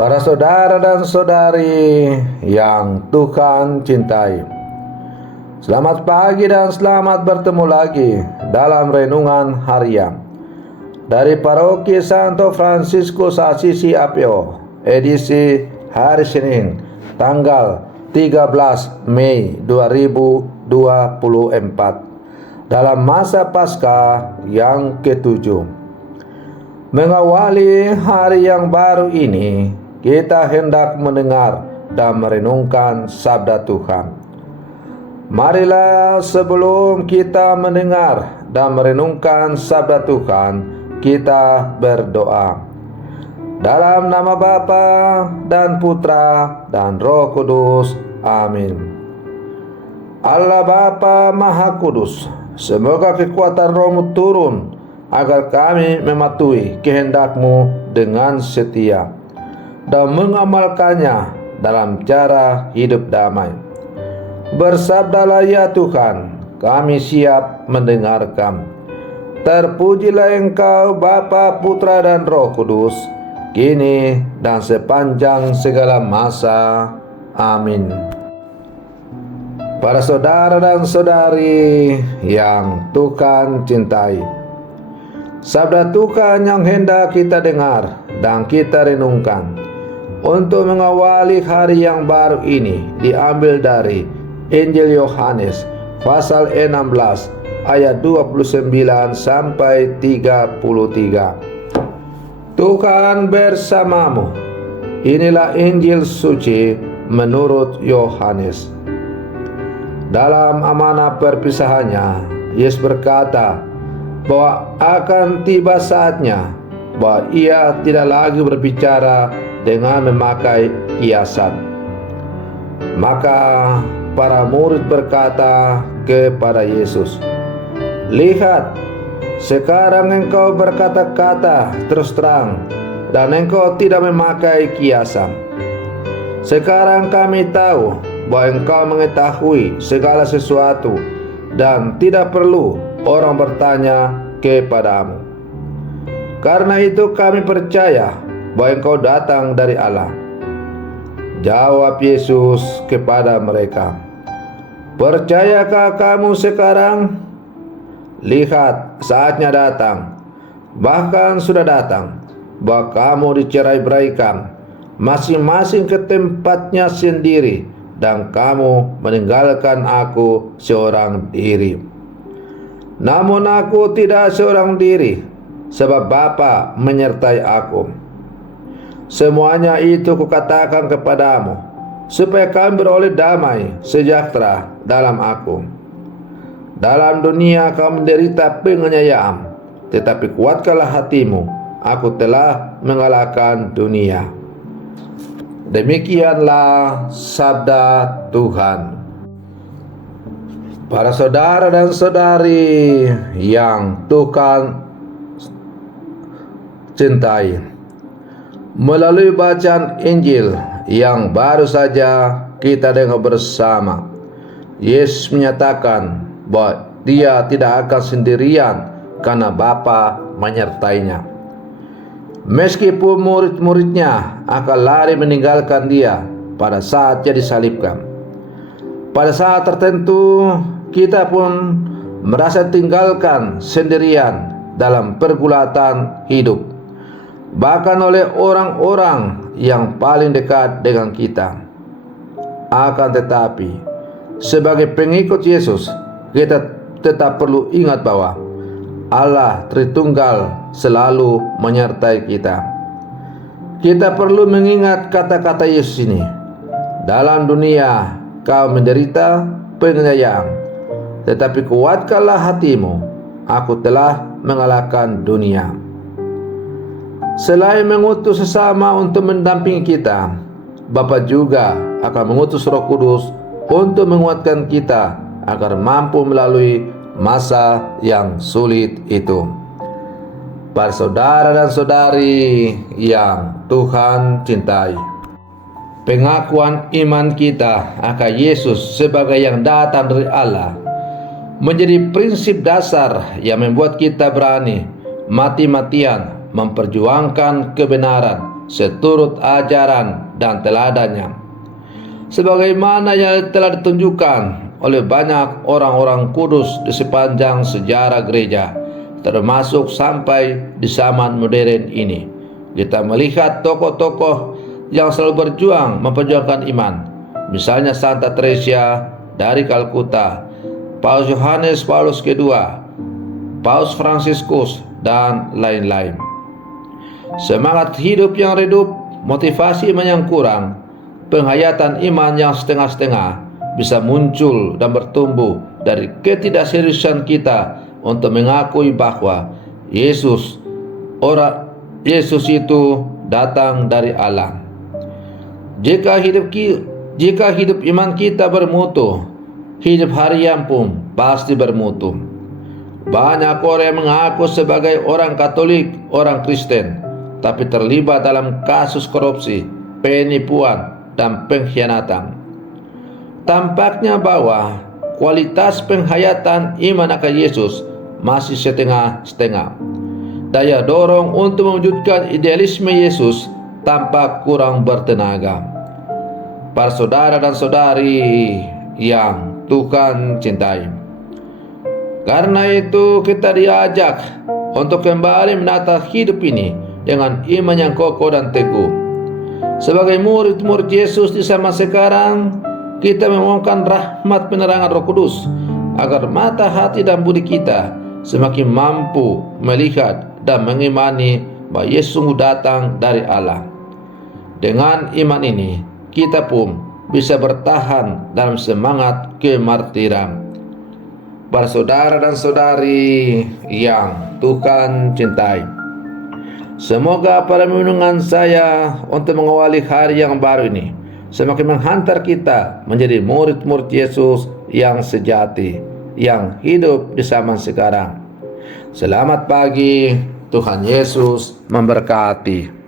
Para saudara dan saudari yang Tuhan cintai, selamat pagi dan selamat bertemu lagi dalam renungan harian dari Paroki Santo Fransiskus Assisi Apio, edisi hari Senin, tanggal 13 Mei 2024, dalam masa Paskah yang ke-7. Mengawali hari yang baru ini, kita hendak mendengar dan merenungkan sabda Tuhan. Marilah sebelum kita mendengar dan merenungkan sabda Tuhan, kita berdoa. Dalam nama Bapa dan Putra dan Roh Kudus. Amin. Allah Bapa Maha Kudus, semoga kekuatan Roh-Mu turun agar kami mematuhi kehendak-Mu dengan setia dan mengamalkannya dalam cara hidup damai. Bersabdalah ya Tuhan, kami siap mendengarkan. Terpujilah Engkau Bapa, Putra dan Roh Kudus, kini dan sepanjang segala masa. Amin. Para saudara dan saudari yang Tuhan cintai, sabda Tuhan yang hendak kita dengar dan kita renungkan untuk mengawali hari yang baru ini diambil dari Injil Yohanes pasal 16 ayat 29 sampai 33. Tuhan bersamamu. Inilah Injil suci menurut Yohanes. Dalam amanah perpisahannya, Yesus berkata bahwa akan tiba saatnya bahwa ia tidak lagi berbicara dengan memakai kiasan. Maka para murid berkata kepada Yesus, "Lihat, sekarang engkau berkata-kata terus terang dan engkau tidak memakai kiasan. Sekarang kami tahu bahwa engkau mengetahui segala sesuatu dan tidak perlu orang bertanya kepadamu. Karena itu kami percaya bahwa engkau datang dari Allah." Jawab Yesus kepada mereka, "Percayakah kamu sekarang? Lihat, saatnya datang, bahkan sudah datang, bahwa kamu dicerai-beraikan, masing-masing ke tempatnya sendiri, dan kamu meninggalkan aku seorang diri. Namun aku tidak seorang diri, sebab Bapa menyertai aku. Semuanya itu kukatakan kepadamu, supaya kamu beroleh damai sejahtera dalam aku. Dalam dunia kamu menderita penganiayaan, tetapi kuatkanlah hatimu, aku telah mengalahkan dunia." Demikianlah sabda Tuhan. Para saudara dan saudari yang Tuhan cintai, melalui bacaan Injil yang baru saja kita dengar bersama, Yesus menyatakan bahwa dia tidak akan sendirian karena Bapa menyertainya. Meskipun murid-muridnya akan lari meninggalkan dia pada saat dia disalibkan, pada saat tertentu kita pun merasa tinggalkan sendirian dalam pergulatan hidup, bahkan oleh orang-orang yang paling dekat dengan kita. Akan tetapi, sebagai pengikut Yesus, kita tetap perlu ingat bahwa Allah Tritunggal selalu menyertai kita. Kita perlu mengingat kata-kata Yesus ini, "Dalam dunia kau menderita penganiayaan, tetapi kuatkanlah hatimu, aku telah mengalahkan dunia." Selain mengutus sesama untuk mendampingi kita, Bapa juga akan mengutus Roh Kudus untuk menguatkan kita agar mampu melalui masa yang sulit itu. Para saudara dan saudari yang Tuhan cintai, pengakuan iman kita akan Yesus sebagai yang datang dari Allah menjadi prinsip dasar yang membuat kita berani mati-matian memperjuangkan kebenaran seturut ajaran dan teladannya, sebagaimana yang telah ditunjukkan oleh banyak orang-orang kudus di sepanjang sejarah gereja, termasuk sampai di zaman modern ini. Kita melihat tokoh-tokoh yang selalu berjuang memperjuangkan iman, misalnya Santa Teresia dari Kalkuta, Paus Yohanes Paulus II, Paus Fransiskus, dan lain-lain. Semangat hidup yang redup, motivasi iman yang kurang, penghayatan iman yang setengah-setengah bisa muncul dan bertumbuh dari ketidakseriusan kita untuk mengakui bahwa Yesus itu datang dari Allah. Jika hidup iman kita bermutu, hidup harian pun pasti bermutu. Banyak orang yang mengaku sebagai orang Katolik, orang Kristen, tapi terlibat dalam kasus korupsi, penipuan, dan pengkhianatan. Tampaknya bahwa kualitas penghayatan iman akan Yesus masih setengah-setengah. Daya dorong untuk mewujudkan idealisme Yesus tampak kurang bertenaga. Para saudara dan saudari yang Tuhan cintai, karena itu kita diajak untuk kembali menata hidup ini dengan iman yang kokoh dan teguh. Sebagai murid-murid Yesus di zaman sekarang, kita memohonkan rahmat penerangan Roh Kudus agar mata hati dan budi kita semakin mampu melihat dan mengimani bahwa Yesus sungguh datang dari Allah. Dengan iman ini, kita pun bisa bertahan dalam semangat kemartiran. Para saudara dan saudari yang Tuhan cintai, semoga pada renungan saya untuk mengawali hari yang baru ini semakin menghantar kita menjadi murid-murid Yesus yang sejati, yang hidup di zaman sekarang. Selamat pagi, Tuhan Yesus memberkati.